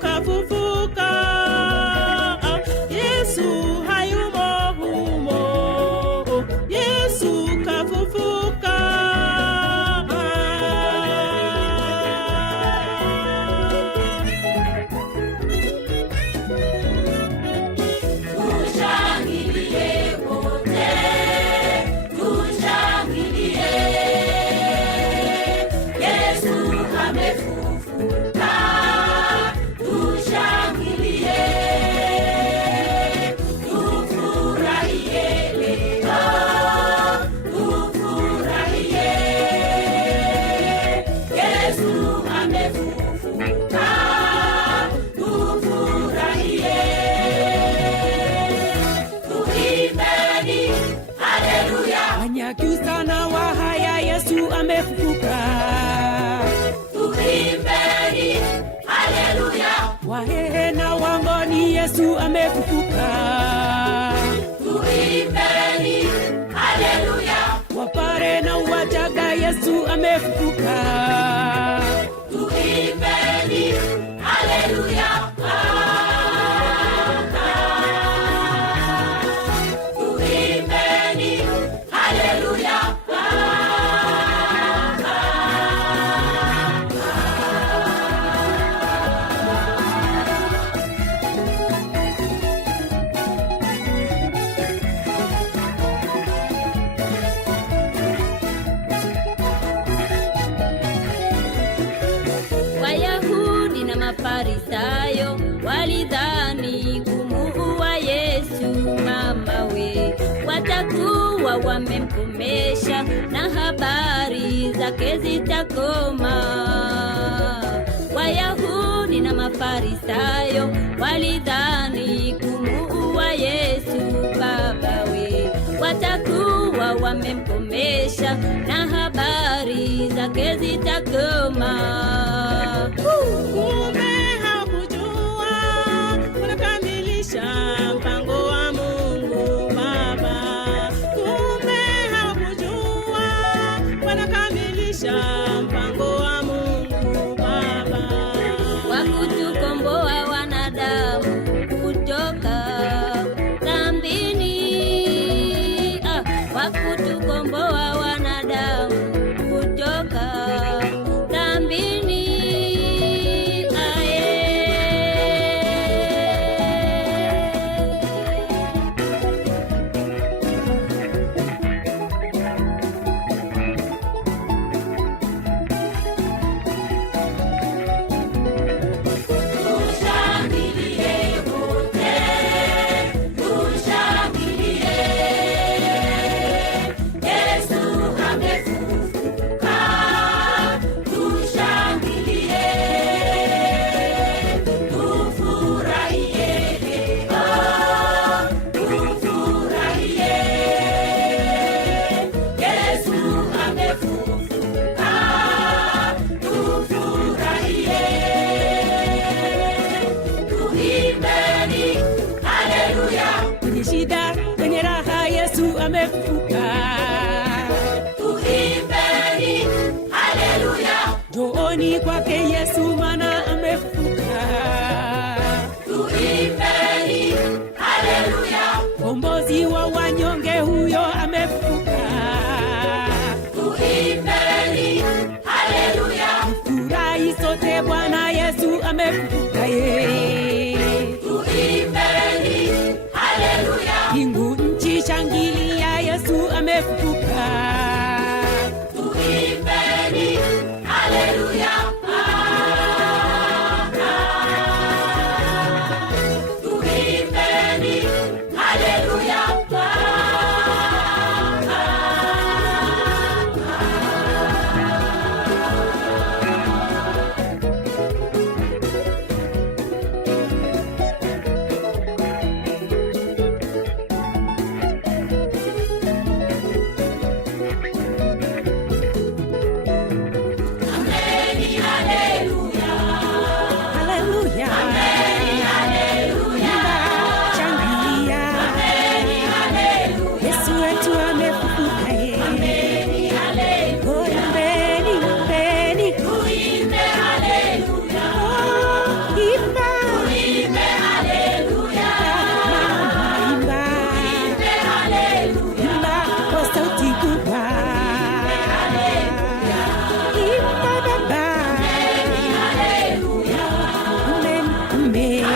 kafufuka, Yesu hayumo humo, Yesu kafufuka. Sana wa haya, Yesu amefufuka. Tuimbeni haleluya. Wahehe na Wangoni, Yesu amefufuka. Tuimbeni haleluya. Wapare na Wachaga, Yesu amefufuka. Tuimbeni haleluya. Wayahudi na Mafarisayo walidhani kumuua Yesu mamawe watakuwa wamemkomesha na habari zake zitakoma. Wayahudi na Mafarisayo walidhani kumuua Yesu babawe watakuwa wamemkomesha na habari zake zitakoma. Kumbe hakujua wanakamilisha mpango wa Mungu Baba. Kumbe hakujua wanakamilisha mpango wa Mungu Baba, wa kutukomboa wanadamu kutoka dhambini, wa kutukomboa wanadamu kutoka dhambini. Shida kwenye raha, Yesu amefufuka. Tuimbeni haleluya. Njooni kwake Yesu, maana amefufuka. Tuimbeni haleluya. Kombozi wa wanyonge, huyo amefufuka. Tuimbeni haleluya. Furahi sote, Bwana Yesu amefufuka. Tuimbeni haleluya. Mbingu nchi shangilia, Yesu milele.